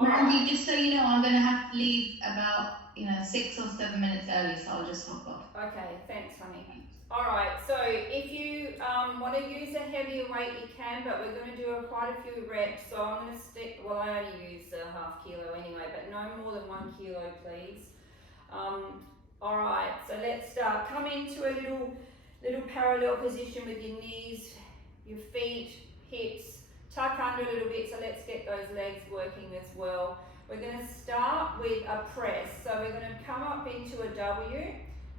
Mandy, just so you know, I'm going to have to leave about 6 or 7 minutes early, so I'll just hop off. Okay, thanks, honey. All right, so if you want to use a heavier weight, you can, but we're going to do quite a few reps. So I'm going to stick, well, I only use a ½ kilo anyway, but no more than 1 kilo, please. All right, so let's start. Come into a little parallel position with your knees, your feet, hips, tuck under a little bit, so let's get those legs working as well. We're going to start with a press, so we're going to come up into a W.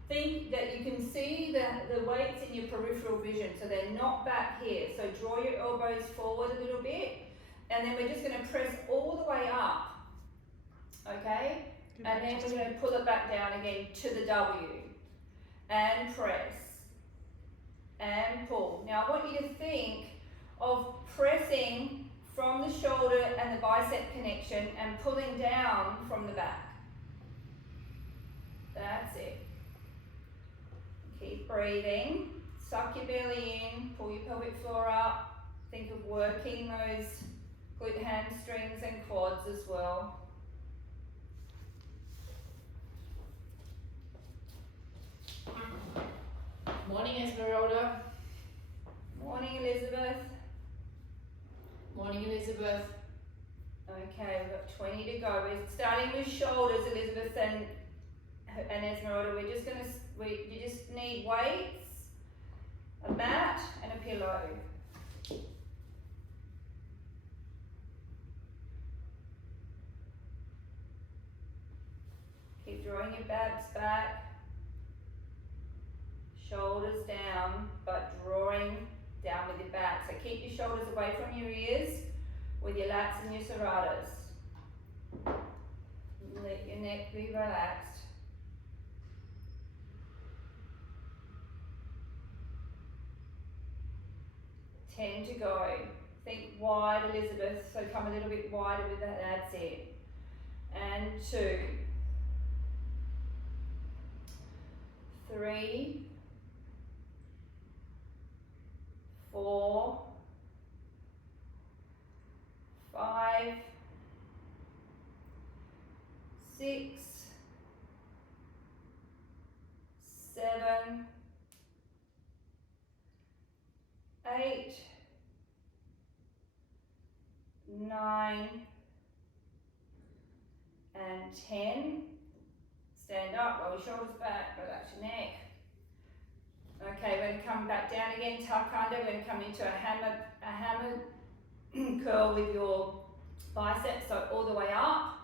Think that you can see the weights in your peripheral vision, so they're not back here. So draw your elbows forward a little bit, and then we're just going to press all the way up, okay? And then we're going to pull it back down again to the W, and press, and pull. Now I want you to think of pressing from the shoulder and the bicep connection and pulling down from the back. That's it. Keep breathing. Suck your belly in, pull your pelvic floor up. Think of working those glute hamstrings and quads as well. Morning, Esmeralda. Morning, Elizabeth. Morning, Elizabeth. Okay, we've got 20 to go. We're starting with shoulders, Elizabeth and Esmeralda. We're just gonna, you just need weights, a mat, and a pillow. Keep drawing your abs back. Shoulders down, but drawing down with your back. So keep your shoulders away from your ears with your lats and your serratas. Let your neck be relaxed. Ten to go. Think wide, Elizabeth. So come a little bit wider with that. That's it. And 2. 3. 4, 5, 6, 7, 8, 9, and 10. Stand up, roll your shoulders back, relax your neck. Okay, we're going to come back down again, tuck under. We're going to come into a hammer curl with your biceps, so all the way up,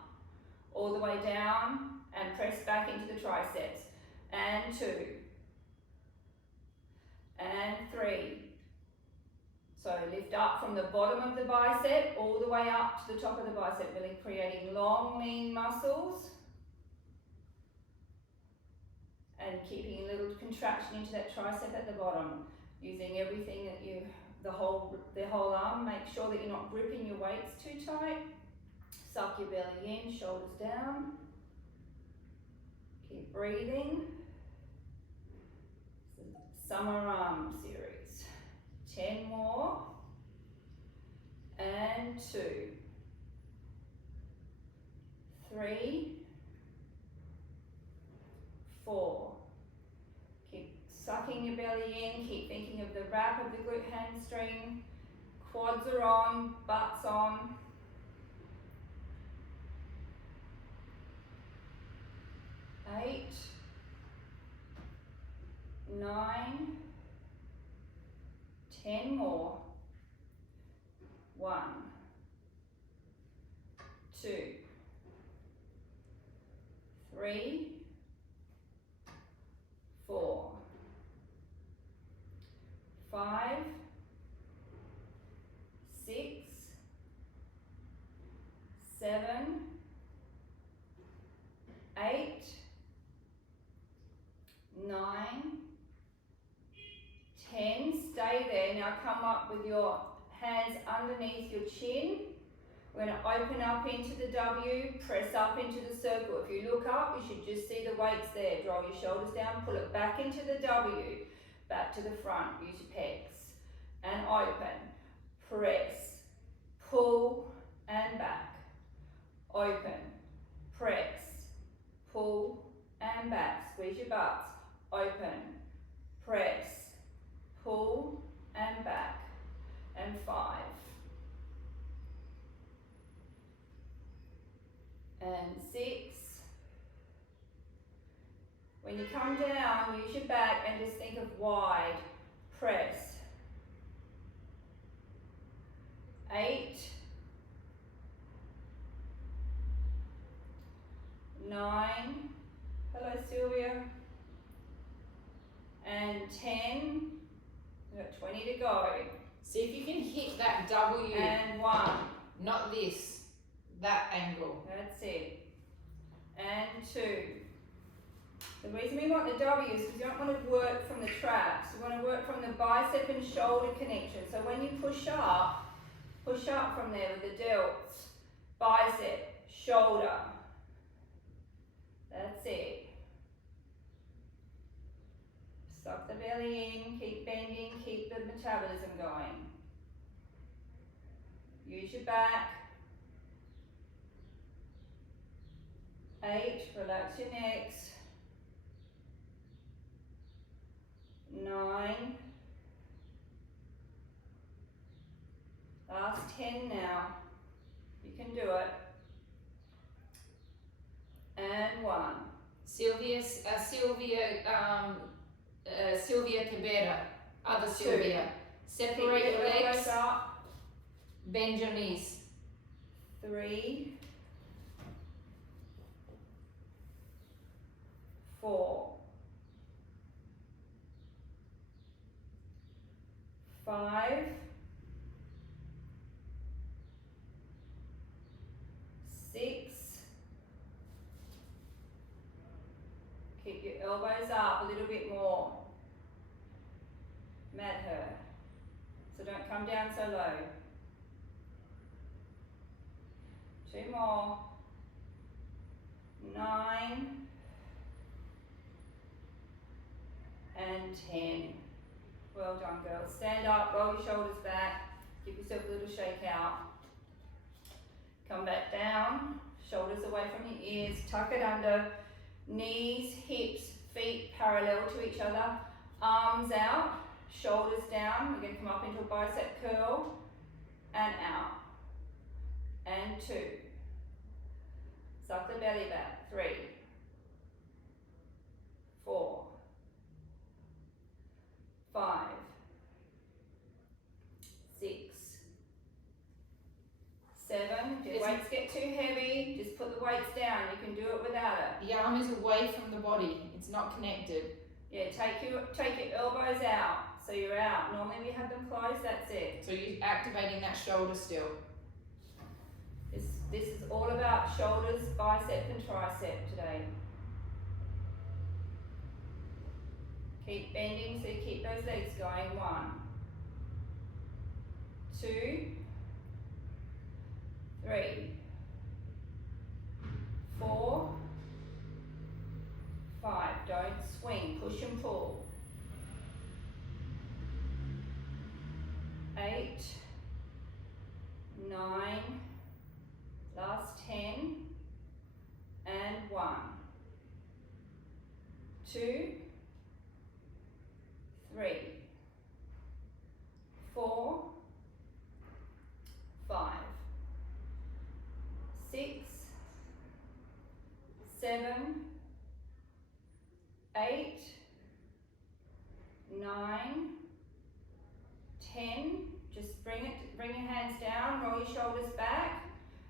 all the way down, and press back into the triceps. And 2, and 3. So lift up from the bottom of the bicep, all the way up to the top of the bicep, really creating long, lean muscles. And keeping a little contraction into that tricep at the bottom, using everything that the whole arm. Make sure that you're not gripping your weights too tight. Suck your belly in, shoulders down. Keep breathing. Summer arm series. 10 more. And 2, 3, 4. Keep sucking your belly in, keep thinking of the wrap of the glute hamstring. Quads are on, butt's on. 8, 9, 10 more. 1, 2, 3, 4, 5, 6, 7, 8, 9, 10. Stay there. Now come up with your hands underneath your chin. We're going to open up into the W, press up into the circle. If you look up, you should just see the weights there. Draw your shoulders down, pull it back into the W, back to the front. Use your pecs. And open, press, pull, and back. open, press, pull, and back. Squeeze your butts, open, press, pull, and back. And 5. And 6. When you come down, use your back and just think of wide, press. 8. 9. Hello, Sylvia. And 10. We've got 20 to go. See if you can hit that W. And 1. Not this. That angle. That's it. And 2. The reason we want the W is because you don't want to work from the traps. You want to work from the bicep and shoulder connection. So when you push up from there with the delts, bicep, shoulder. That's it. Suck the belly in, keep bending, keep the metabolism going. Use your back. 8, relax your necks. 9. Last 10 now. You can do it. And 1. Sylvia Cabera. Other 2. Sylvia. Separate your legs. Up. Bend your knees. 3. 4. 5. 6. Keep your elbows up a little bit more. Mat her. So don't come down so low. 2 more. 9. And 10. Well done, girls. Stand up, roll your shoulders back, give yourself a little shake out. Come back down, shoulders away from your ears, tuck it under, knees, hips, feet parallel to each other, arms out, shoulders down. We're going to come up into a bicep curl and out. And 2. Suck the belly back. 3. 4. 5. 6. 7. If your weights get too heavy, just put the weights down. You can do it without it. The arm is away from the body. It's not connected. Yeah, take your elbows out. So you're out. Normally we have them closed, that's it. So you're activating that shoulder still. This is all about shoulders, bicep and tricep today. Keep bending so you keep those legs going. 1, 2, 3, 4, 5. Don't swing, push and pull. 8, 9, last 10, and 1, 2, 3, 4, 5, 6, 7, 8, 9, 10. Just bring your hands down, roll your shoulders back,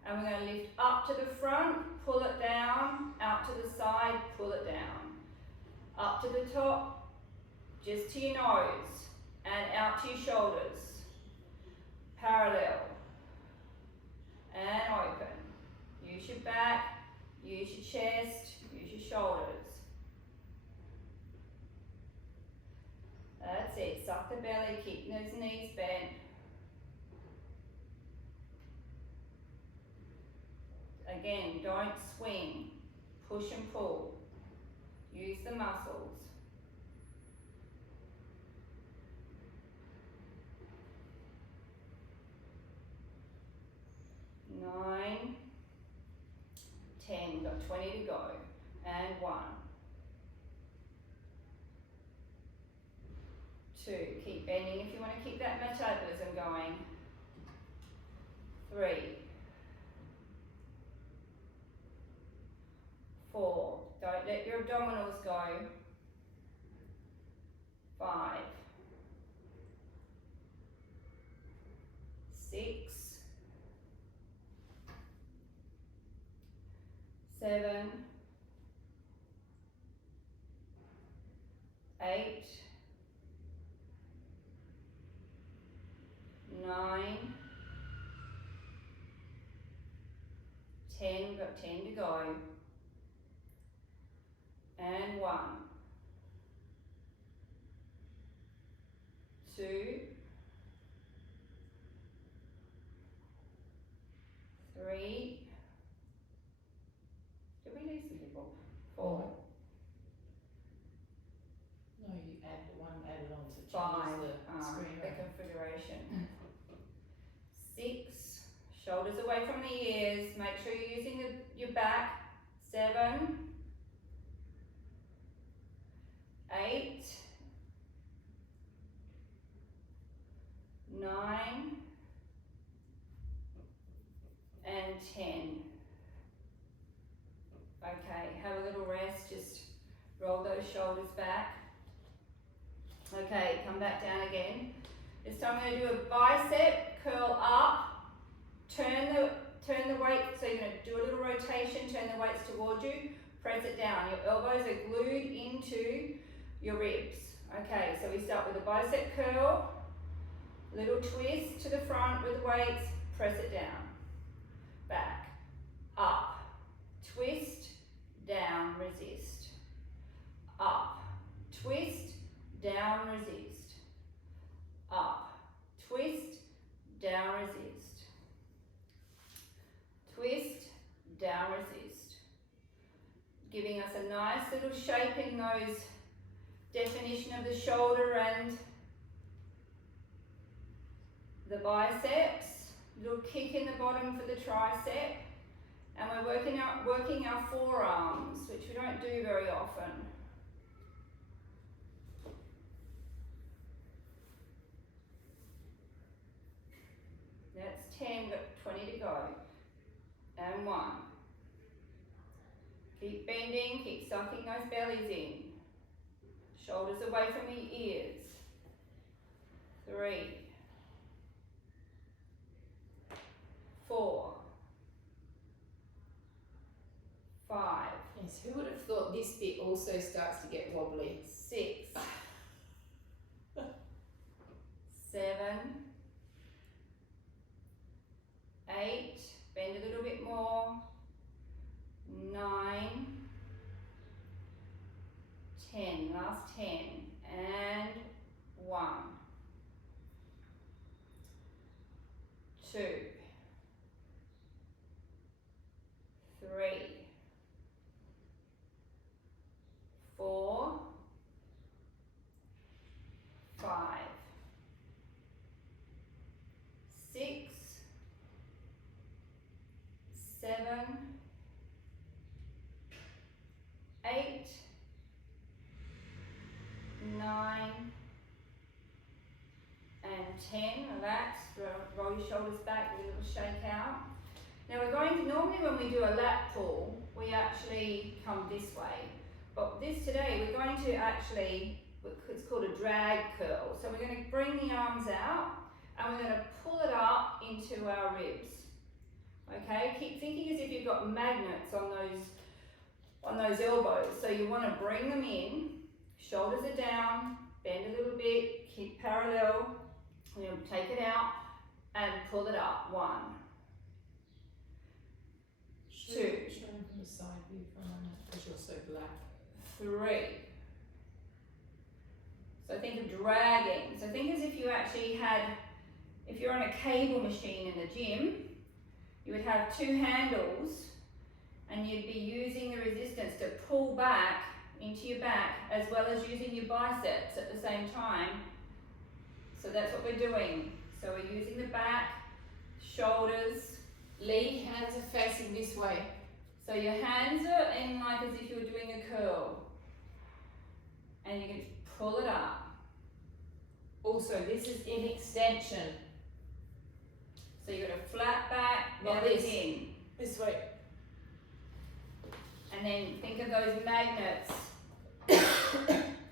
and we're going to lift up to the front, pull it down, out to the side, pull it down. Up to the top, just to your nose, and out to your shoulders. Parallel. And open. Use your back, use your chest, use your shoulders. That's it. Suck the belly, keep those knees bent. Again, don't swing. Push and pull. Use the muscles. 9, got 20 to go. And 1. 2, keep bending if you want to keep that metabolism going. 3. 4, don't let your abdominals go. 5. 6. 7. 8. 9. 10, we've got 10 to go. And 1. 2. 3. Did we lose some people? 4. No, you add one added on to 5. change the screen The around. configuration. 6. Shoulders away from the ears. Make sure you're using your back. 7. 8. 9. And 10. Okay, have a little rest, just roll those shoulders back. Okay, come back down again. This time I'm going to do a bicep curl up, turn the weight, so you're going to do a little rotation, turn the weights towards you, press it down. Your elbows are glued into your ribs. Okay, so we start with a bicep curl, little twist to the front with weights, press it down. Back, up, twist, down, resist. Up, twist, down, resist. Up, twist, down, resist. Twist, down, resist. Giving us a nice little shape in those, definition of the shoulder and the biceps. Little kick in the bottom for the tricep, and we're working our forearms, which we don't do very often. That's 10, got 20 to go. And 1. Keep bending, keep sucking those bellies in. Shoulders away from the ears. 3. 4. 5. Yes, who would have thought this bit also starts to get wobbly? 6. 7. 8. Bend a little bit more. 9. 10. Last 10. And 1. 2. 3. 4. 5. 6. 7. 8. 9. And 10. Relax. Roll your shoulders back, do a little shake out. Now we're going to, normally when we do a lat pull, we actually come this way. But today we're going to actually, it's called a drag curl. So we're going to bring the arms out and we're going to pull it up into our ribs. Okay, keep thinking as if you've got magnets on those elbows. So you want to bring them in, shoulders are down, bend a little bit, keep parallel. We're going to take it out and pull it up. 1. 2. Show them from the side view for a moment, because you're so black. 3. So think of dragging. So think as if you actually had, if you're on a cable machine in the gym, you would have 2 handles and you'd be using the resistance to pull back into your back as well as using your biceps at the same time. So that's what we're doing. So we're using the back, shoulders. Lee, hands are facing this way. So your hands are in like as if you were doing a curl. And you can pull it up. Also, this is in extension. So you've got a flat back, Like belly this. in. This way. And then think of those magnets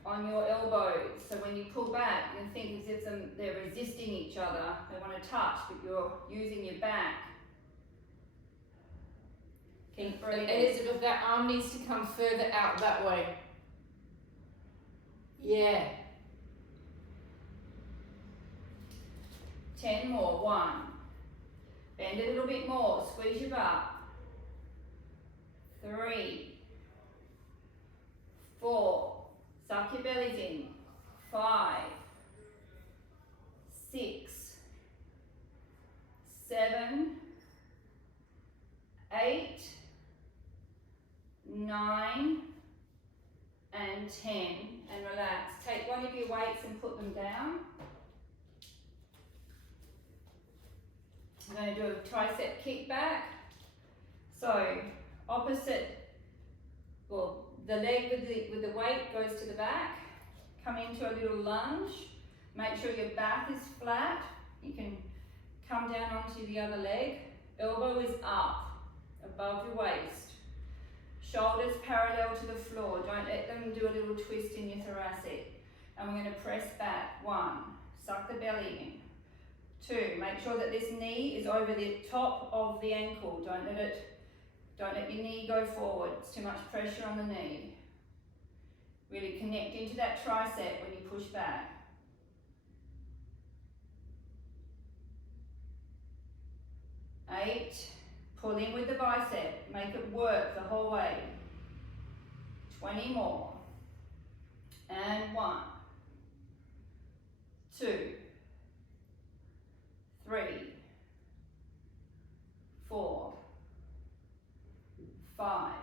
on your elbows. So when you pull back, you think as if they're resisting each other. They want to touch, but you're using your back. Keep breathing. Elizabeth, that arm needs to come further out that way. Yeah. 10 more. 1. Bend a little bit more. Squeeze your butt. 3. 4. Suck your bellies in. 5. 6. 7. 8. 9. And 10. And relax. Take one of your weights and put them down. I'm going to do a tricep kick back. So opposite, well, the leg with the weight goes to the back. Come into a little lunge. Make sure your back is flat. You can come down onto the other leg. Elbow is up, above your waist. Shoulders parallel to the floor. Don't let them do a little twist in your thoracic. And we're going to press back. 1. Suck the belly in. 2. Make sure that this knee is over the top of the ankle. Don't let your knee go forward. It's too much pressure on the knee. Really connect into that tricep when you push back. 8. Pull in with the bicep. Make it work the whole way. 20 more. And 1. 2. 3. 4. 5.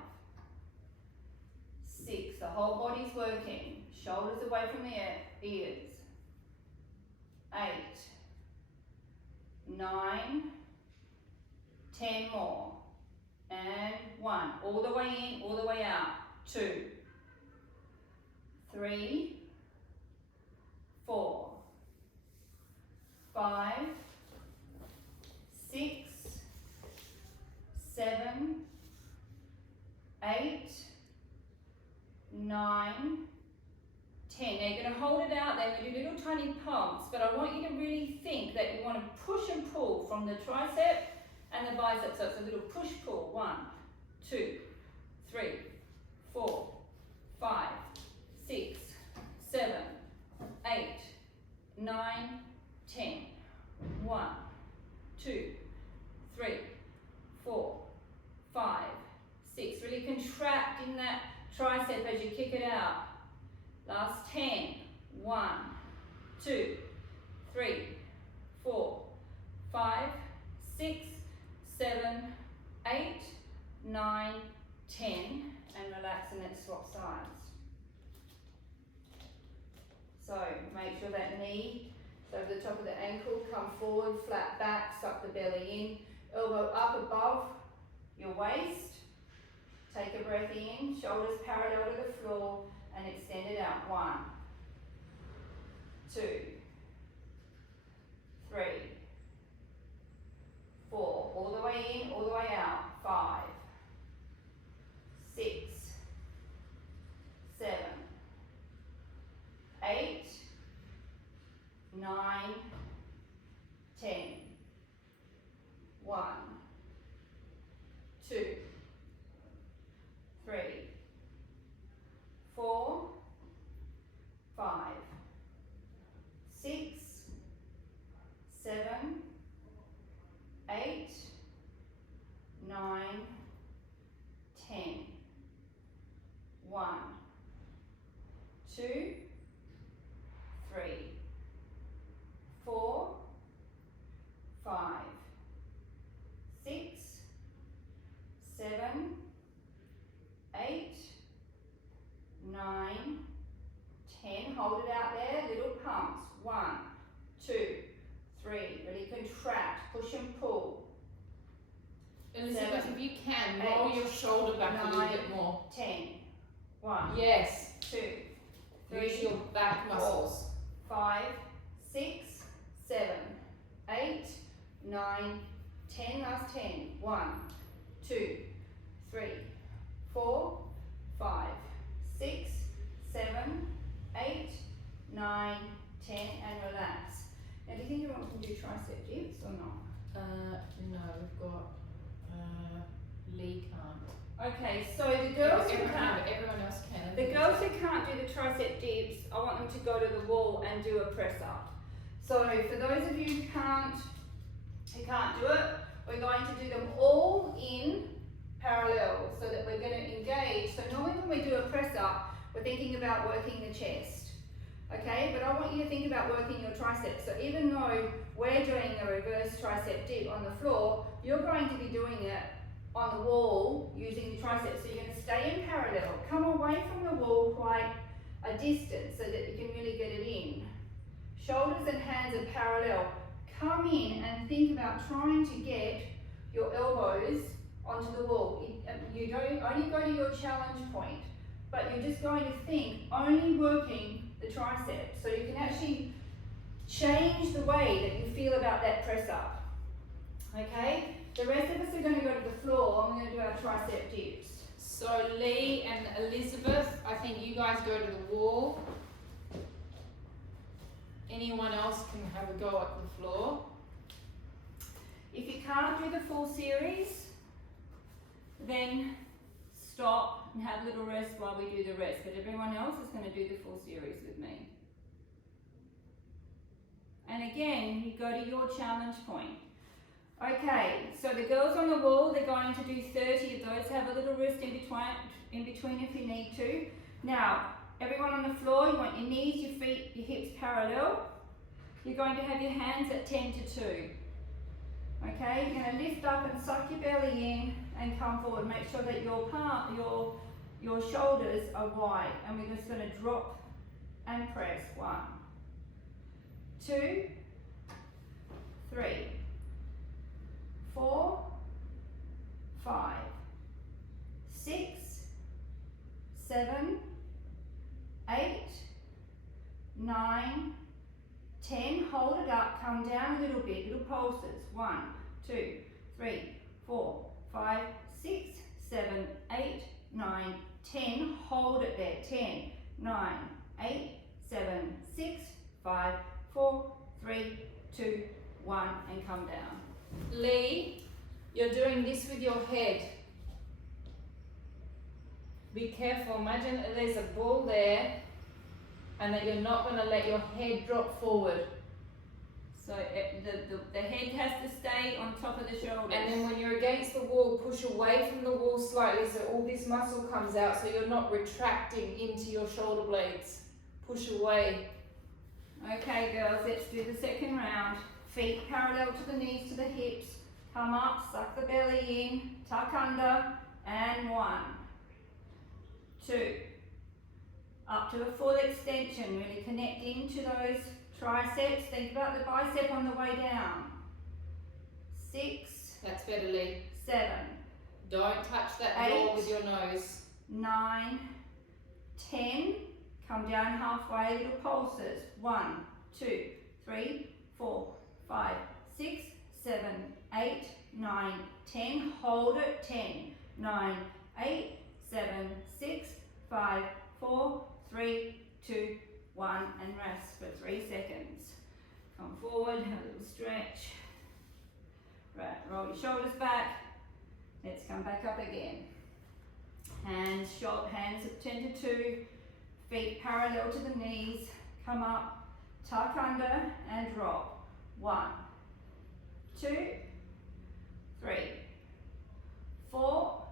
6. The whole body's working. Shoulders away from the ears. 8. 9. 10 more. And 1. All the way in, all the way out. 2. 3. 4. 5. 6. 7. 8. 9. 10. Now you're going to hold it out there. We do little tiny pumps, but I want you to really think that you want to push and pull from the tricep and the bicep. So it's a little push-pull. 1, 2, 3, 4, 5, 6, 7, 8, 9, 10. 1, 2, 3, 4, 5, 6. Really contract in that tricep as you kick it out. Last 10. 1, 2, 3, 4, 5, 6, 7, 8, 9, 10. And relax and then swap sides. So make sure that knee is over the top of the ankle, come forward, flat back, suck the belly in, elbow up above your waist. Take a breath in, shoulders parallel to the floor, and extend it out. 1, 2, 3, 4. All the way in, all the way out. 5, 6, 7, 8, 9, 10. 1, 2, 3, 4, 5, 6, 7, 8, 9, 10. 1, 2, 3, 4, 5, 6, 7, 8, 9, 10. Hold it out there, little pumps. 1, 2, 3. Really contract, push and pull. Elizabeth, 7, if you can, roll 8, your shoulder back a little 9, bit more. 10. 1, Yes. 2, Use 3, your back muscles. 5, 6, 7, 8, 9, 10. Last 10. 1, 2, 3, 4, 5, 6, 7, 8, 9, 10, and relax. Now, do you think everyone can do tricep dips or not? No, we've got Lee can't. Okay, so the girls who Everyone can't, can, but everyone else can. the girls who can't do the tricep dips, I want them to go to the wall and do a press up. So for those of you who can't do it, we're going to do them all in parallel so that we're going to engage. So normally when we do a press up, we're thinking about working the chest. Okay, but I want you to think about working your triceps. So even though we're doing a reverse tricep dip on the floor, you're going to be doing it on the wall using the triceps. So you're going to stay in parallel. Come away from the wall quite a distance so that you can really get it in. Shoulders and hands are parallel. Come in and think about trying to get your elbows onto the wall. You don't only go to your challenge point, but you're just going to think only working the triceps. So you can actually change the way that you feel about that press up. Okay? The rest of us are going to go to the floor and we're going to do our tricep dips. So Lee and Elizabeth, I think you guys go to the wall. Anyone else can have a go at the floor. If you can't do the full series, then stop and have a little rest while we do the rest. But everyone else is going to do the full series with me. And again, you go to your challenge point. Okay, so the girls on the wall, they're going to do 30 of those. Have a little rest in between if you need to. Now, everyone on the floor, you want your knees, your feet, your hips parallel. You're going to have your hands at 10 to 2. Okay, you're going to lift up and suck your belly in and come forward. Make sure that your shoulders are wide. And we're just going to drop and press. 1, 2, 3, 4, 5, 6, 7, 8, 9, 10. Hold it up, come down a little bit, little pulses. 1, 2, 3, 4, 5, 6, 7, 8, 9, 10. Hold it there. 10, 9, 8, 7, 6, 5, 4, 3, 2, 1, and come down. Lee, you're doing this with your head. Be careful, imagine that there's a ball there and that you're not going to let your head drop forward. So the head has to stay on top of the shoulders. And then when you're against the wall, push away from the wall slightly so all this muscle comes out so you're not retracting into your shoulder blades. Push away. Okay girls, let's do the second round. Feet parallel to the knees, to the hips. Come up, suck the belly in, tuck under, and 1, 2. Up to a full extension, really connect into those triceps. Think about the bicep on the way down. 6. That's better, Lee. 7. Don't touch that 8, door with your nose. 9, 10. Come down halfway, little pulses. 1, 2, 3, 4, 5, 6, 7, 8, 9, 10. Hold it. 10, 9, 8, 7, 6, 5, 4, 3, 2, 1, and rest for 3 seconds. Come forward, have a little stretch. Right, roll your shoulders back. Let's come back up again. Hands at 10 to 2. Feet parallel to the knees. Come up, tuck under, and drop. 1, 2, 3, 4,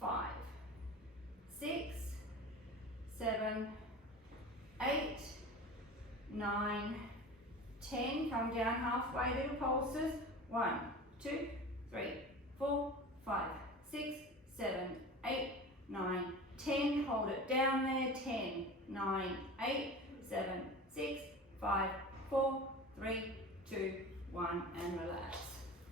5, 6, 7, 8, 9, 10. Come down halfway, little pulses. 1, 2, 3, 4, 5, 6, 7, 8, 9, 10. Hold it down there. 10, 9, 8, 7, 6, 5, 4, 3, 2, 1, and relax.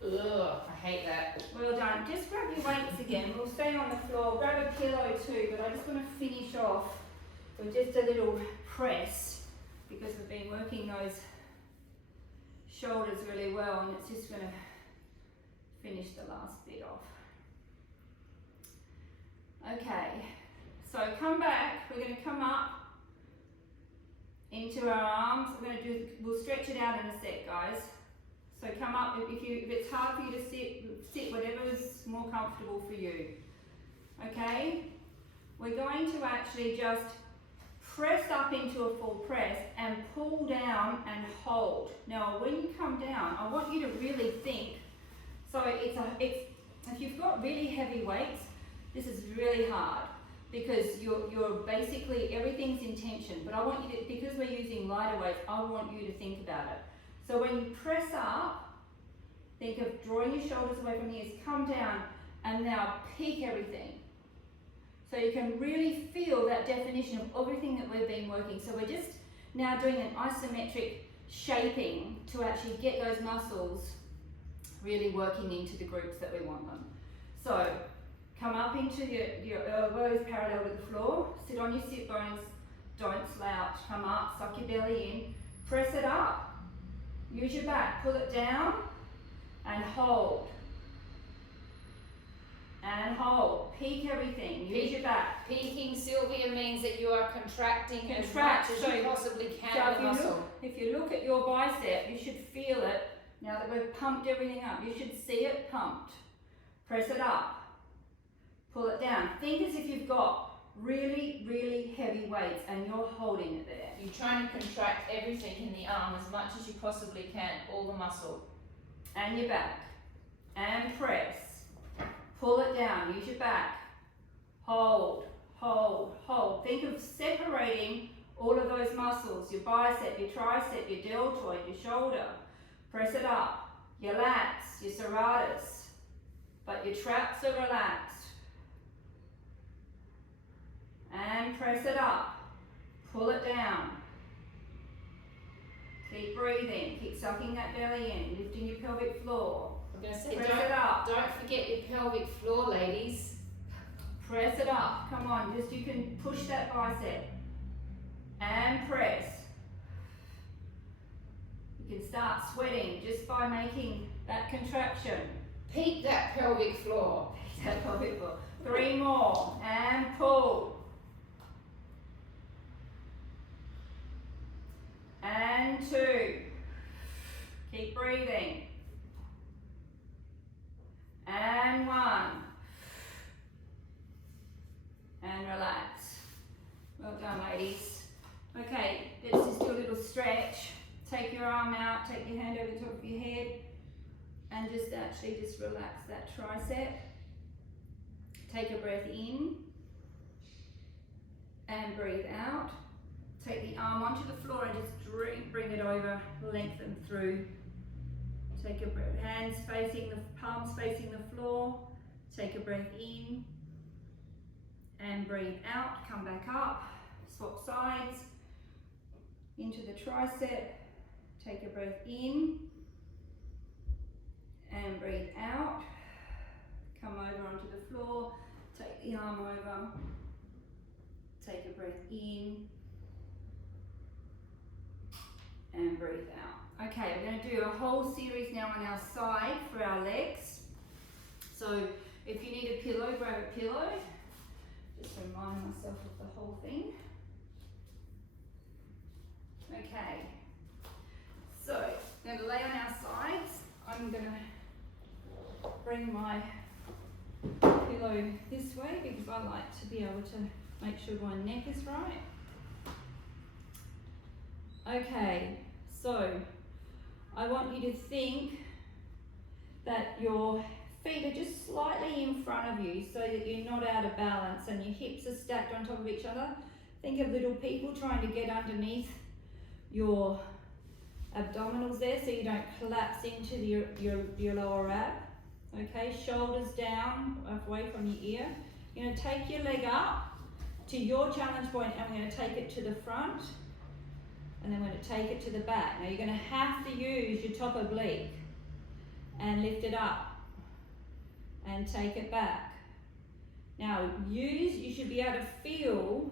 Ugh, I hate that. Well done. Just grab your weights again. We'll stay on the floor. Grab a pillow too, but I just want to finish off with just a little press because we've been working those shoulders really well, and it's just going to finish the last bit off. Okay, so come back. We're going to come up into our arms. We'll stretch it out in a sec, guys. So come up, if it's hard for you to sit whatever is more comfortable for you. Okay? We're going to actually just press up into a full press and pull down and hold. Now when you come down, I want you to really think. So if you've got really heavy weights, this is really hard because you're basically, everything's in tension. But I want you to, because we're using lighter weights, I want you to think about it. So when you press up, think of drawing your shoulders away from the ears, come down, and now peak everything. So you can really feel that definition of everything that we've been working. So we're just now doing an isometric shaping to actually get those muscles really working into the groups that we want them. So come up into your elbows parallel to the floor, sit on your sit bones, don't slouch, come up, suck your belly in, press it up. Use your back, pull it down, and hold. And hold. Peak everything. Use your back. Peaking, Sylvia, means that you are contracting as much as you possibly can the muscle. If you look at your bicep, you should feel it. Now that we've pumped everything up, you should see it pumped. Press it up. Pull it down. Think as if you've got really, really heavy weights and you're holding it there. You're trying to contract everything in the arm as much as you possibly can, all the muscle. And your back. And press. Pull it down. Use your back. Hold, hold, hold. Think of separating all of those muscles. Your bicep, your tricep, your deltoid, your shoulder. Press it up. Your lats, your serratus. But your traps are relaxed. And press it up. Pull it down. Keep breathing. Keep sucking that belly in. Lifting your pelvic floor. I'm going to say, press it up. Don't forget your pelvic floor, ladies. Press it up. Come on. Just you can push that bicep. And press. You can start sweating just by making that contraction. Peak that pelvic floor. Peak that pelvic floor. 3 more. And pull. And 2. Keep breathing. And 1. And relax. Well done, ladies. Okay, let's just do a little stretch. Take your arm out, take your hand over the top of your head, and just actually just relax that tricep. Take a breath in, and breathe out. Take the arm onto the floor and just bring it over, lengthen through. Take a breath, hands facing the palms facing the floor. Take a breath in and breathe out. Come back up, swap sides into the tricep. Take a breath in and breathe out. Come over onto the floor, take the arm over. Take a breath in and breathe out. Okay, we're going to do a whole series now on our side for our legs. So if you need a pillow, grab a pillow. Just remind myself of the whole thing. Okay, so I'm going to lay on our sides. I'm going to bring my pillow this way because I like to be able to make sure my neck is right. Okay, so I want you to think that your feet are just slightly in front of you so that you're not out of balance and your hips are stacked on top of each other. Think of little people trying to get underneath your abdominals there so you don't collapse into your lower ab. Okay, shoulders down, away from your ear. You're going to take your leg up to your challenge point and we're going to take it to the front and then we're going to take it to the back. Now you're going to have to use your top oblique and lift it up and take it back. Now you should be able to feel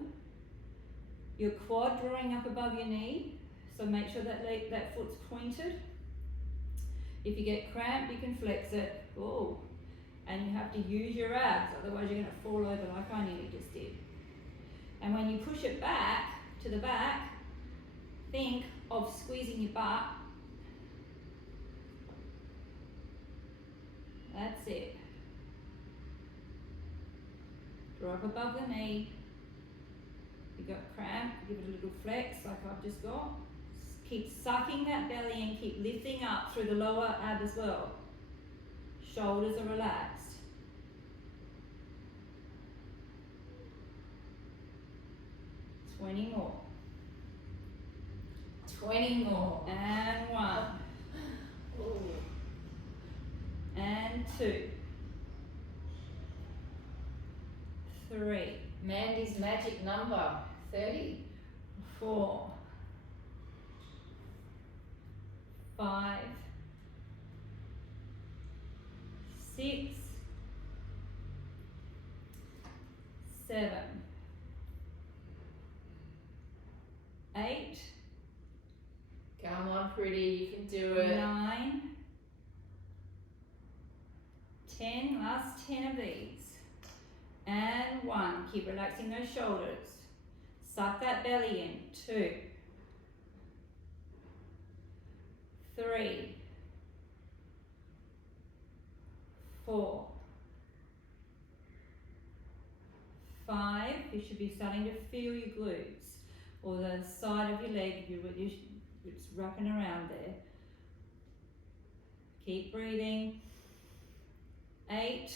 your quad drawing up above your knee, so make sure that foot's pointed. If you get cramped, you can flex it. Oh, and you have to use your abs, otherwise you're going to fall over like I nearly just did. And when you push it back to the back, think of squeezing your butt. That's it. Drop above the knee. If you've got cramp, give it a little flex like I've just got. Keep sucking that belly and keep lifting up through the lower ab as well. Shoulders are relaxed. Twenty more. 20 more. And 1. Ooh. And 2. 3. Mandy's magic number, 30. 4. 5. 6. 7. 8. Come on, pretty, you can do it. 9. 10. Last 10 of these. And 1. Keep relaxing those shoulders. Suck that belly in. 2. 3. 4. 5. You should be starting to feel your glutes or the side of your leg. It's wrapping around there. Keep breathing. 8.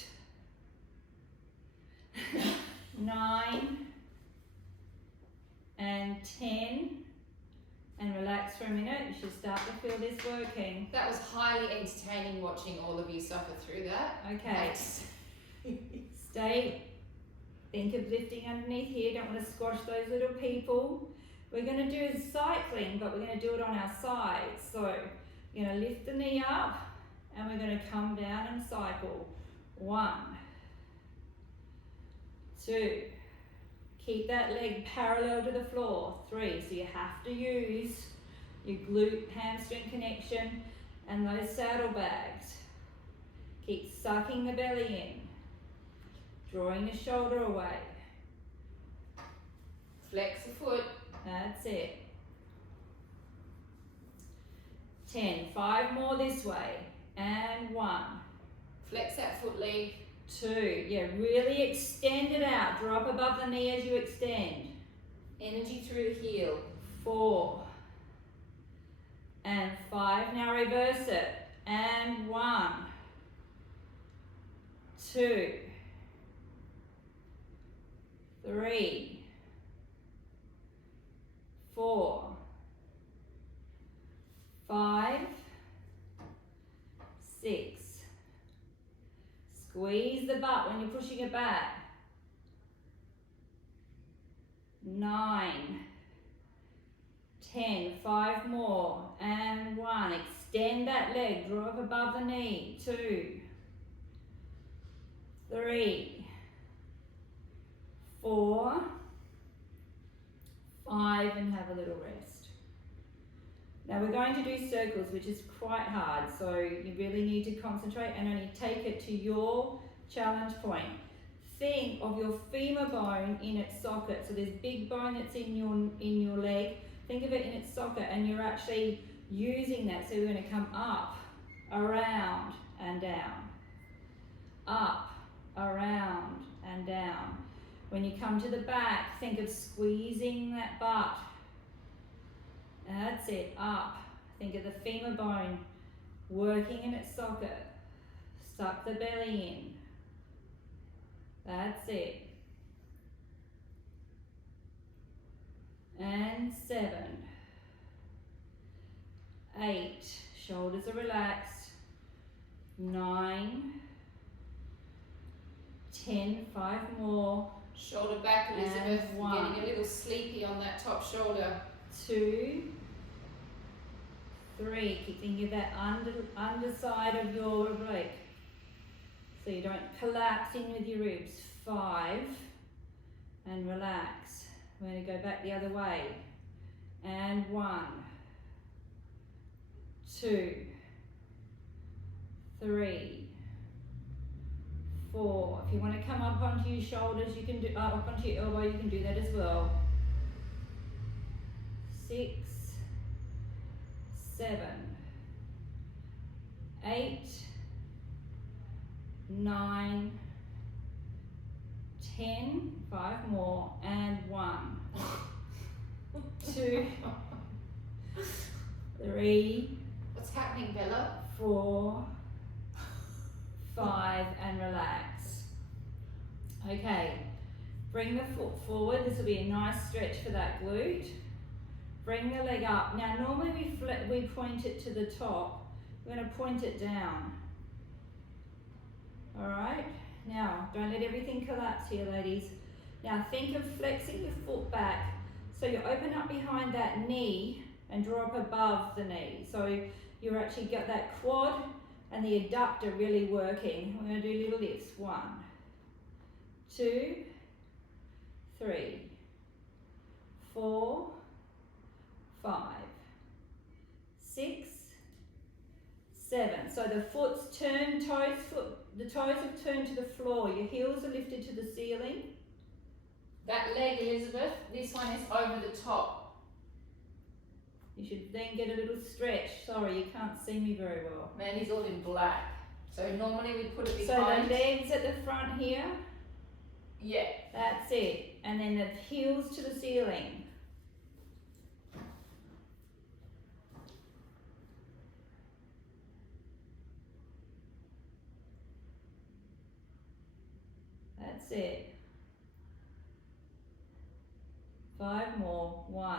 9. And 10. And relax for a minute. You should start to feel this working. That was highly entertaining watching all of you suffer through that. Okay. Thanks. Stay. Think of lifting underneath here. Don't want to squash those little people. We're going to do cycling, but we're going to do it on our sides. So you're going to lift the knee up and we're going to come down and cycle. 1. 2. Keep that leg parallel to the floor. 3. So you have to use your glute hamstring connection and those saddlebags. Keep sucking the belly in. Drawing the shoulder away. Flex the foot. That's it. 10. 5 more this way. And 1. Flex that foot, Lee. 2. Yeah, really extend it out. Drop above the knee as you extend. Energy through the heel. 4. And 5. Now reverse it. And 1. 2. 3. 4. 5. 6. Squeeze the butt when you're pushing it back. 9. 10. 5 more. And 1. Extend that leg. Draw up above the knee. 2. 3. 4. 5. And have a little rest. Now we're going to do circles, which is quite hard, so you really need to concentrate and only take it to your challenge point. Think of your femur bone in its socket. So this big bone that's in your leg, think of it in its socket, and you're actually using that. So we're going to come up, around and down. Up, around and down. When you come to the back, think of squeezing that butt. That's it, up. Think of the femur bone working in its socket. Suck the belly in. That's it. And 7. 8. Shoulders are relaxed. 9. 10. 5 more. Shoulder back, Elizabeth. And 1. Getting a little sleepy on that top shoulder. 2. 3. Keep thinking of that underside of your oblique, so you don't collapse in with your ribs. 5, and relax. We're going to go back the other way. And 1, 2, 3, 4. If you want to come up onto your shoulders, you can do up onto your elbow, you can do that as well. 6, 7, 8, 9, 10, 5 more, and 1, 2, 3, What's happening, Bella? 4, 5, and relax. Okay, bring the foot forward. This will be a nice stretch for that glute. Bring the leg up. Now normally we point it to the top. We're going to point it down. Alright, now don't let everything collapse here, ladies. Now think of flexing your foot back so you open up behind that knee and draw up above the knee. So you've actually got that quad and the adductor really working. We're going to do little lifts. 1, 2, 3, 4, 5, 6, 7. So the foot's turned, the toes have turned to the floor. Your heels are lifted to the ceiling. That leg, Elizabeth, this one is over the top. You should then get a little stretch. Sorry, you can't see me very well. Mandy's all in black. So normally we put it So behind. the legs at the front here. Yeah. That's it. And then the heels to the ceiling. That's it. 5 more. 1,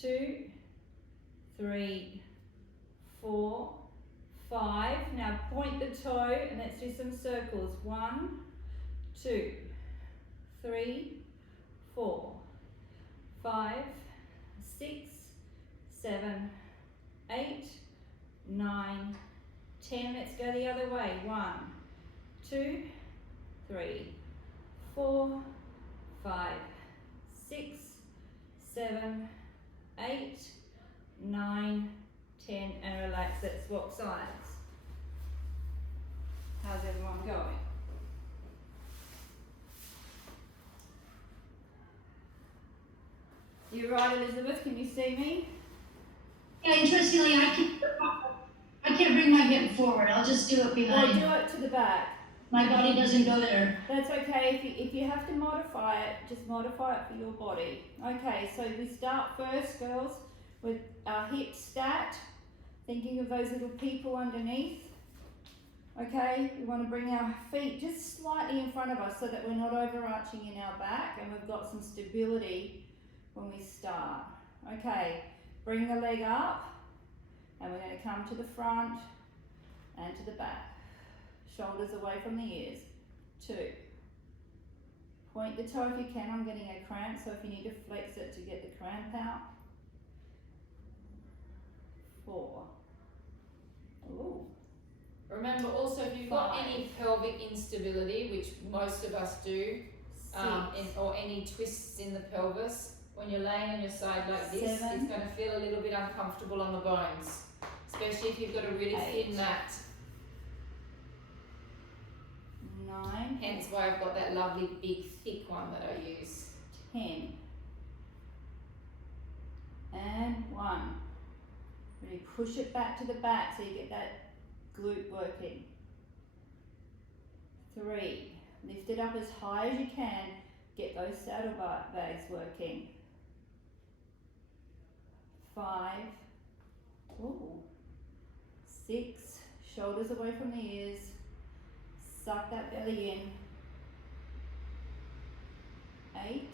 2, 3, 4, 5. Now point the toe and let's do some circles. 1, 2, 3, 4, 5, 6, 7, 8, 9, 10. Let's go the other way. 1, 2, 3, 4, 5, 6, 7, 8, 9, 10, and relax. Let's swap sides. How's everyone going? You right, Elizabeth? Can you see me? Yeah, interestingly, I can't bring my hip forward. I'll just do it Or behind. do it to the back. My body doesn't go there. That's okay. If you have to modify it, just modify it for your body. Okay, so we start first, girls, with our hips stacked, thinking of those little people underneath. Okay, we want to bring our feet just slightly in front of us so that we're not overarching in our back and we've got some stability when we start. Okay, bring the leg up and we're going to come to the front and to the back. Shoulders away from the ears. 2. Point the toe if you can. I'm getting a cramp, so if you need to flex it to get the cramp out. 4. Ooh. Remember also, if you've got 5. any pelvic instability, which most of us do, 6. or any twists in the pelvis, when you're laying on your side like this, 7. it's going to feel a little bit uncomfortable on the bones, especially if you've got a really 8. thin mat. 9. Hence why I've got that lovely big thick one that I use. 10. And 1. Really push it back to the back so you get that glute working. 3. Lift it up as high as you can. Get those saddlebags working. 5. Ooh. 6. Shoulders away from the ears. Suck that belly in. 8.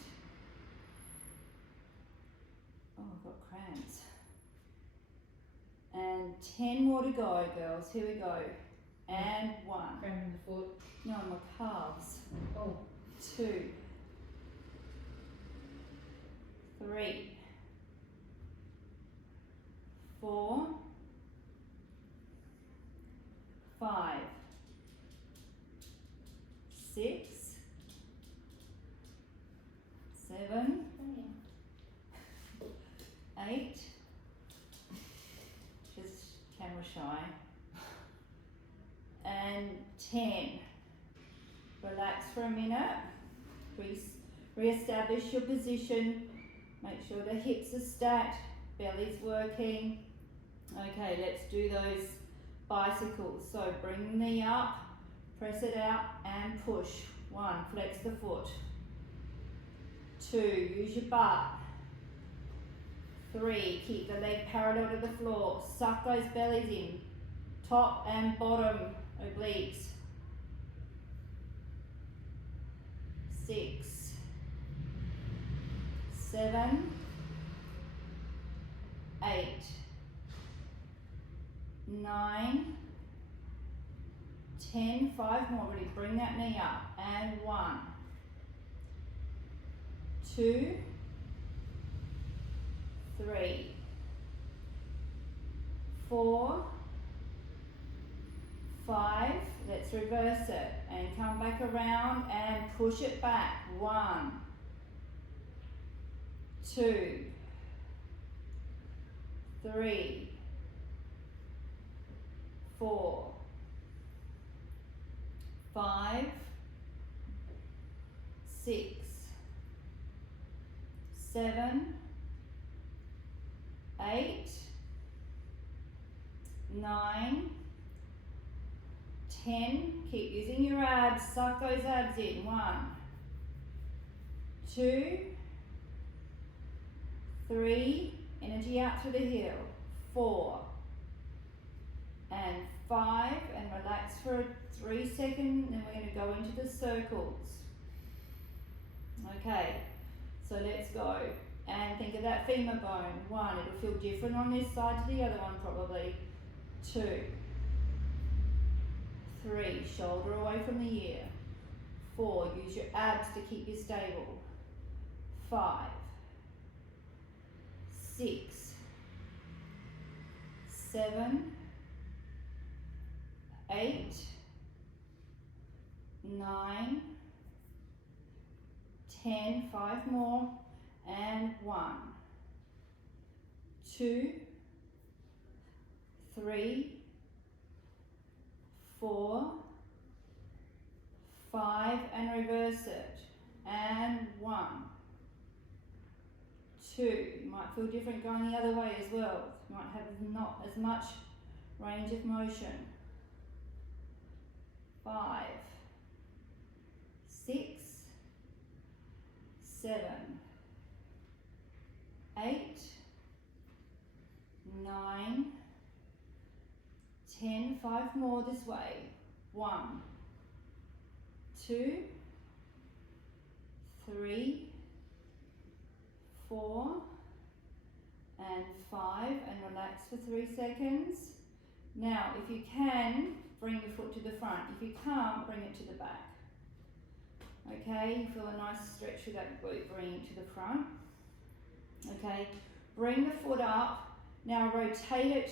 Oh, I've got cramps. And 10 more to go, girls. Here we go. And 1. Cramp in the foot. No, my calves. Oh. 2. 3. 4. 10. Relax for a minute. Re-establish your position. Make sure the hips are stacked, belly's working. Okay, let's do those bicycles. So bring the knee up, press it out and push. 1, flex the foot. 2, use your butt. 3, keep the leg parallel to the floor. Suck those bellies in, top and bottom obliques. 6, 7, 8, 9, 10, 5 more, really bring that knee up, and 1, 2, 3, 4, 5, let's reverse it, and come back around and push it back, 1, 2, 3, 4, 5, 6, 7, 8, 9, 10, keep using your abs, suck those abs in, 1, 2, 3, energy out through the heel, 4, and 5, and relax for 3 seconds, then we're going to go into the circles. Okay, so let's go, and think of that femur bone, 1, it'll feel different on this side to the other one probably, 2, 3, shoulder away from the ear, 4, use your abs to keep you stable, 5, 6, 7, 8, 9, 10, 5 more, and 1, 2, 3, 4, 5, and reverse it, and 1, 2, you might feel different going the other way as well, you might have not as much range of motion, 5, 6, 7, 8, 9, 10, 5 more this way, 1, 2, 3, 4, and 5, and relax for 3 seconds. Now, if you can, bring your foot to the front. If you can't, bring it to the back. Okay, you feel a nice stretch through that glute, bring it to the front. Okay, bring the foot up. Now rotate it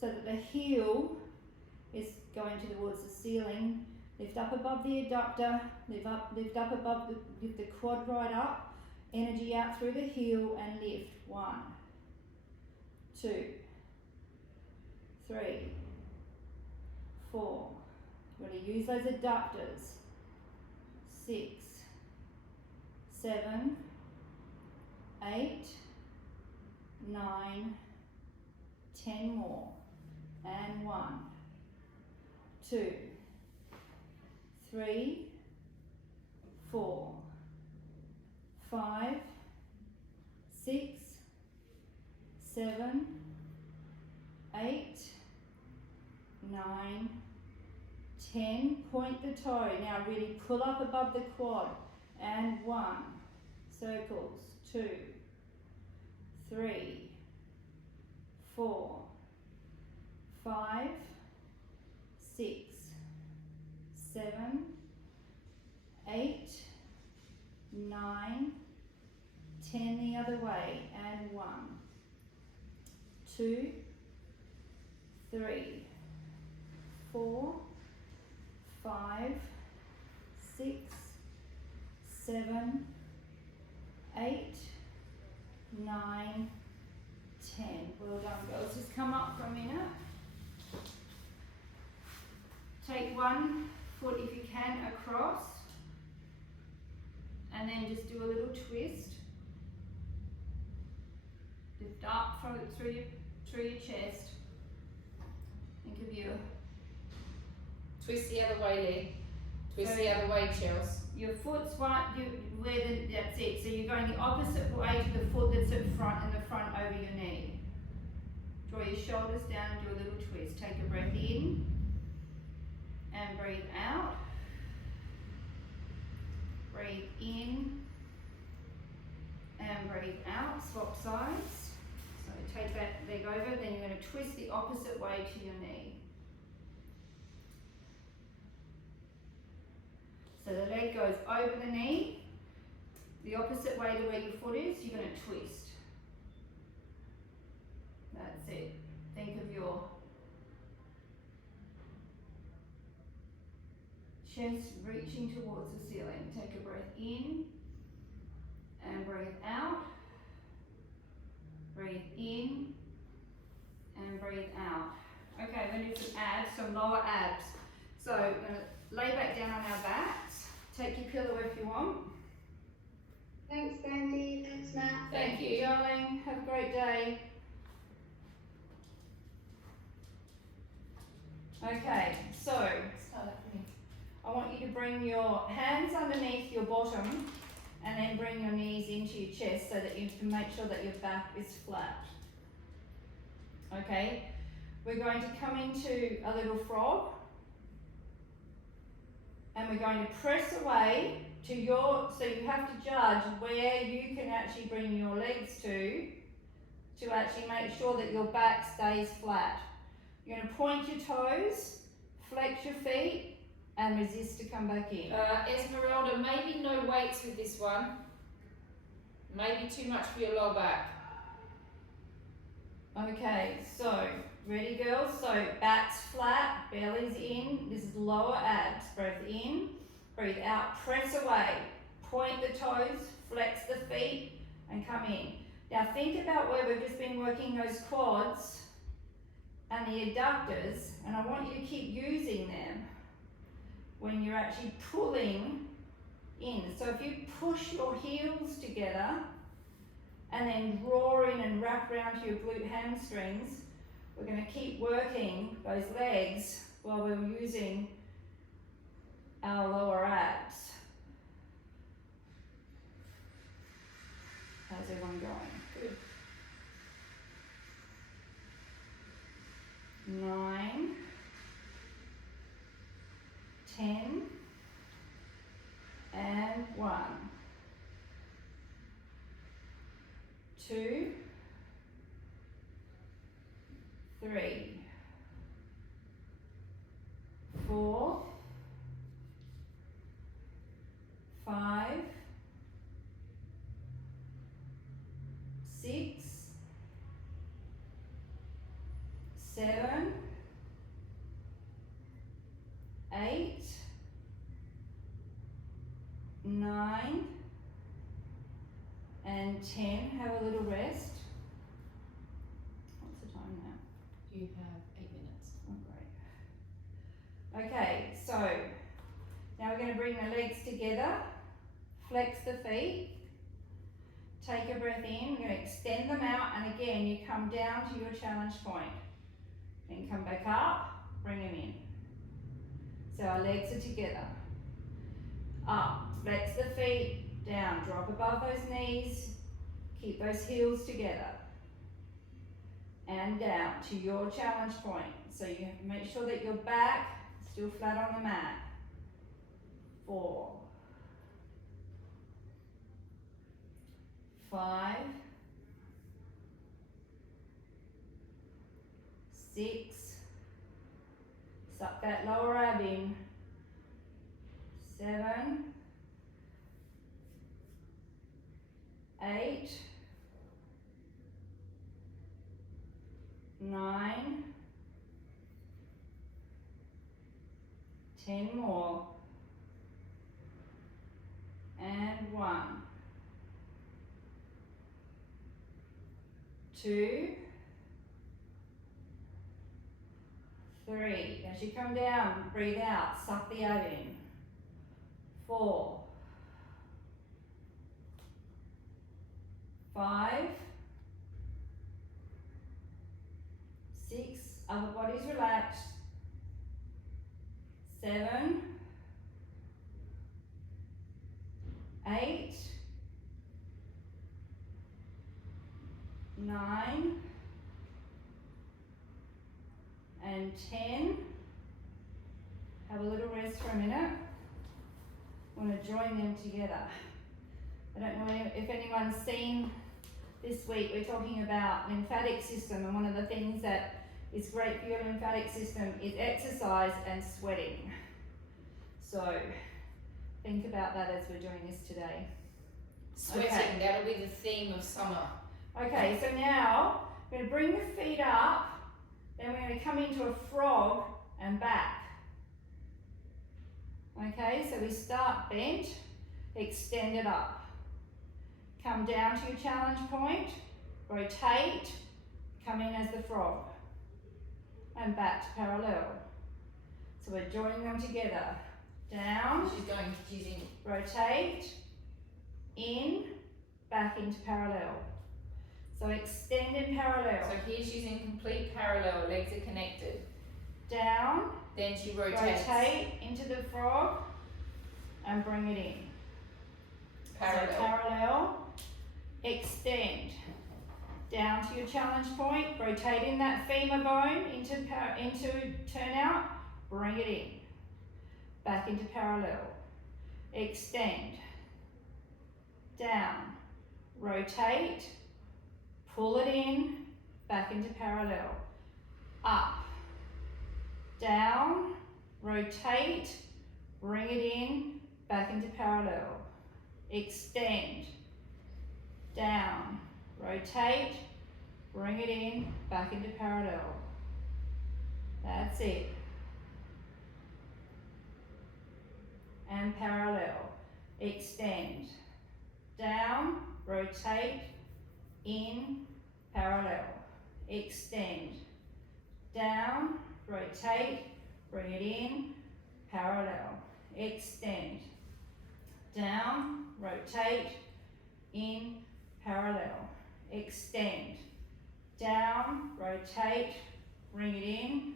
so that the heel is going towards the ceiling. Lift up above the adductor, lift up above lift the quad right up, energy out through the heel and lift. 1, 2, 3, 4. Really use those adductors. 6, 7, 8, 9, 10 more, and 1, 2, 3, 4, 5, 6, 7, 8, 9, 10, point the toe. Now really pull up above the quad, and 1, circles, 2, 3, 4, 5, 6, 7, 8, 9, 10 the other way, and 1, 2, 3, 4, 5, 6, 7, 8, 9, 10. Well done, girls. Just come up for a minute. Take 1 foot if you can across, and then just do a little twist. Lift up through your chest. Think of your Twist the other way, Lee. Twist So the other way, Chels. your foot's right, that's it. So you're going the opposite way to the foot that's at front and the front over your knee. Draw your shoulders down and do a little twist. Take a breath in and breathe out. Breathe in and breathe out. Swap sides. So take that leg over, then you're going to twist the opposite way to your knee. So the leg goes over the knee, the opposite way to where your foot is, you're going to twist. That's it. Think of your chest reaching towards the ceiling. Take a breath in and breathe out. Breathe in and breathe out. Okay, we're going to do some abs, some lower abs. So we're going to lay back down on our backs. Take your pillow if you want. Thanks, Mandy. Thanks, Matt. Thank you. Darling. Have a great day. Okay, so Start that for me. I want you to bring your hands underneath your bottom and then bring your knees into your chest so that you can make sure that your back is flat. Okay, we're going to come into a little frog and we're going to press away to so you have to judge where you can actually bring your legs to actually make sure that your back stays flat. You're going to point your toes, flex your feet, and resist to come back in. Esmeralda, maybe no weights with this one. Maybe too much for your lower back. Okay, so ready, girls? So back's flat, belly's in. This is lower abs. Breathe in, breathe out, press away. Point the toes, flex the feet, and come in. Now think about where we've just been working those quads and the adductors, and I want you to keep using them when you're actually pulling in. So if you push your heels together and then draw in and wrap around to your glute hamstrings, we're going to keep working those legs while we're using our lower abs. How's everyone going? Good. 9, 10, and 1, 2, 3, 4, 5, 6, 7, 8, 9, and 10. Have a little rest. What's the time now? You have 8 minutes. Oh, great. Okay, so now we're going to bring the legs together, flex the feet, take a breath in. We're going to extend them out, and again, you come down to your challenge point. Then come back up, bring them in. So our legs are together. Up, flex the feet, down, drop above those knees, keep those heels together. And down to your challenge point. So you have to make sure that your back is still flat on the mat. 4, 5, 6, suck that lower ab in. 7, 8, 9, 10 more, and 1, 2, 3. As you come down, breathe out, suck the air in. 4. 5. 6. Upper body's relaxed. 7. 8. 9. And 10. Have a little rest for a minute. I want to join them together. I don't know if anyone's seen this week, we're talking about lymphatic system, and one of the things that is great for your lymphatic system is exercise and sweating. So think about that as we're doing this today. Sweating, Okay. that'll be the theme of summer. Okay, so now we're going to bring the feet up, then we're going to come into a frog and back. Okay, so we start bent, extend it up. Come down to your challenge point, rotate, come in as the frog, and back to parallel. So we're joining them together. Down, She's in. rotate, in, back into parallel. So extend in parallel. So here she's in complete parallel, legs are connected. Down, Then she rotates. rotate into the frog, and bring it in. Parallel. So parallel, extend. Down to your challenge point, rotating that femur bone into turnout, bring it in. Back into parallel. Extend. Down. Rotate. Pull it in. Back into parallel. Up. Down. Rotate. Bring it in. Back into parallel. Extend. Down. Rotate. Bring it in. Back into parallel. That's it. And parallel, extend, down, rotate, in, parallel, extend, down, rotate, bring it in, parallel, extend, down, rotate, in, parallel, extend, down, rotate, bring it in,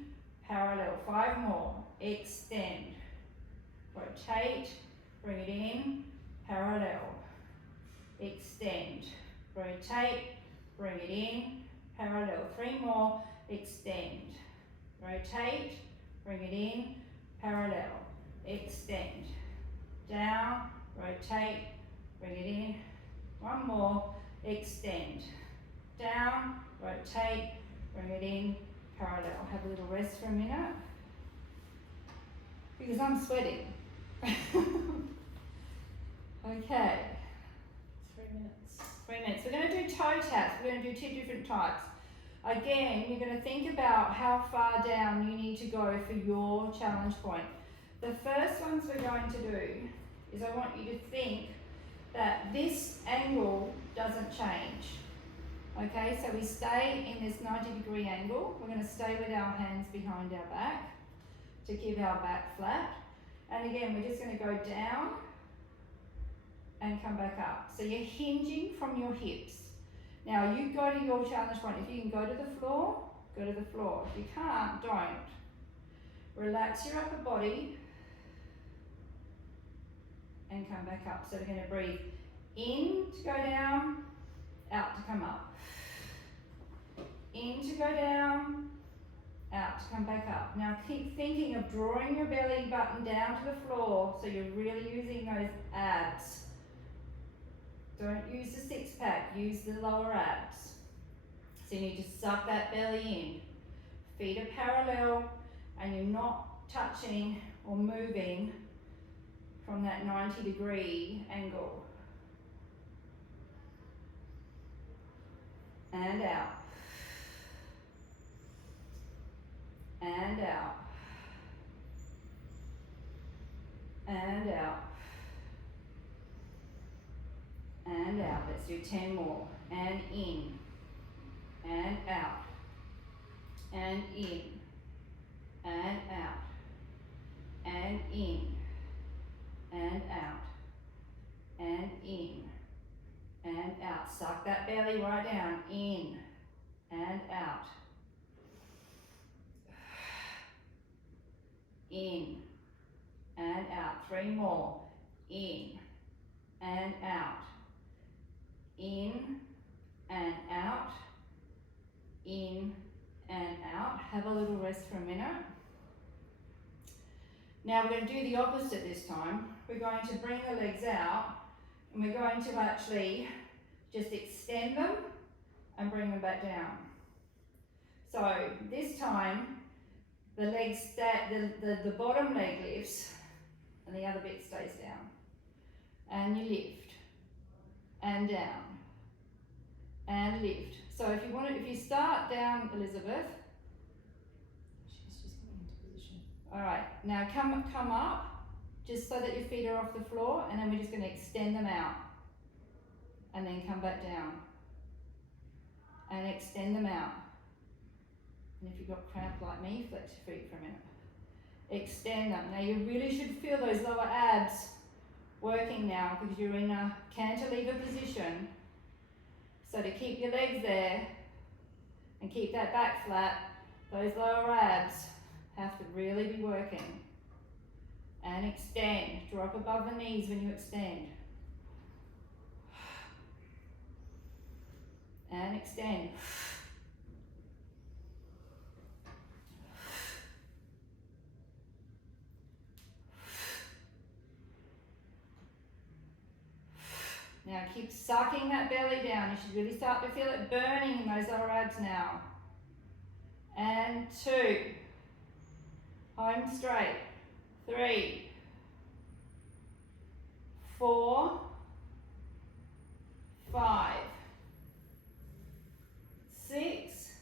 parallel, 5 more, extend, rotate, bring it in, parallel, extend, rotate, bring it in, parallel, 3 more, extend, rotate, bring it in, parallel, extend, down, rotate, bring it in, 1 more, extend, down, rotate, bring it in, parallel. Have a little rest for a minute, because I'm sweating. Okay, 3 minutes. 3 minutes. We're going to do toe taps. We're going to do 2 different types. Again, you're going to think about how far down you need to go for your challenge point. The first ones we're going to do is I want you to think that this angle doesn't change. Okay, so we stay in this 90-degree angle. We're going to stay with our hands behind our back to keep our back flat. And again, we're just going to go down and come back up. So you're hinging from your hips. Now you go to your challenge point. If you can go to the floor, go to the floor. If you can't, don't. Relax your upper body and come back up. So we're going to breathe in to go down, out to come up. In to go down, out to come back up. Now keep thinking of drawing your belly button down to the floor so you're really using those abs. Don't use the 6-pack, use the lower abs. So you need to suck that belly in. Feet are parallel and you're not touching or moving from that 90-degree angle. And out. And out. And out. And out. Let's do 10 more. And in. And out. And in. and out, and in, and out, and in, and out. Suck that belly right down, in, and out, in, and out. 3 more, in, and out, in, and out, in, and out. Have a little rest for a minute. Now we're going to do the opposite this time. We're going to bring the legs out and we're going to actually just extend them and bring them back down. So this time the legs the bottom leg lifts and the other bit stays down. And you lift and down and lift. So if you start down, Elizabeth. She's just coming into position. All right, now come up, just so that your feet are off the floor, and then we're just going to extend them out. And then come back down. And extend them out. And if you've got cramp like me, flex your feet for a minute. Extend them. Now you really should feel those lower abs working now because you're in a cantilever position. So to keep your legs there and keep that back flat, those lower abs have to really be working. And extend. Drop above the knees when you extend. And extend. Now keep sucking that belly down. You should really start to feel it burning in those lower abs now. And 2. Home straight. 3. 4. 5. 6.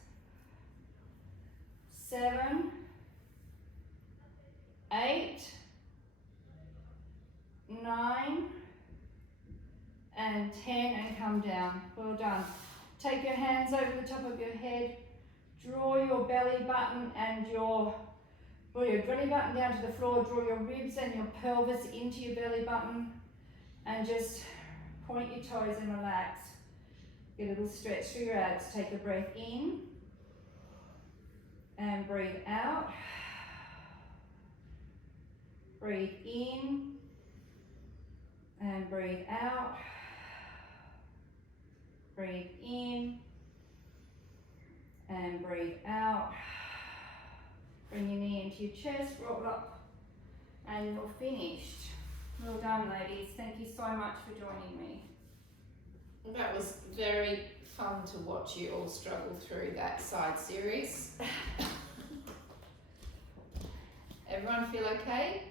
7. 8. 9. And 10, and come down. Well done. Take your hands over the top of your head. Draw your belly button and your belly button down to the floor. Draw your ribs and your pelvis into your belly button. And just point your toes and relax. Get a little stretch through your abs. Take a breath in. And breathe out. Breathe in. And breathe out. Breathe in and breathe out. Bring your knee into your chest, roll up, and you're finished. Well done, ladies. Thank you so much for joining me. That was very fun to watch you all struggle through that side series. Everyone feel okay?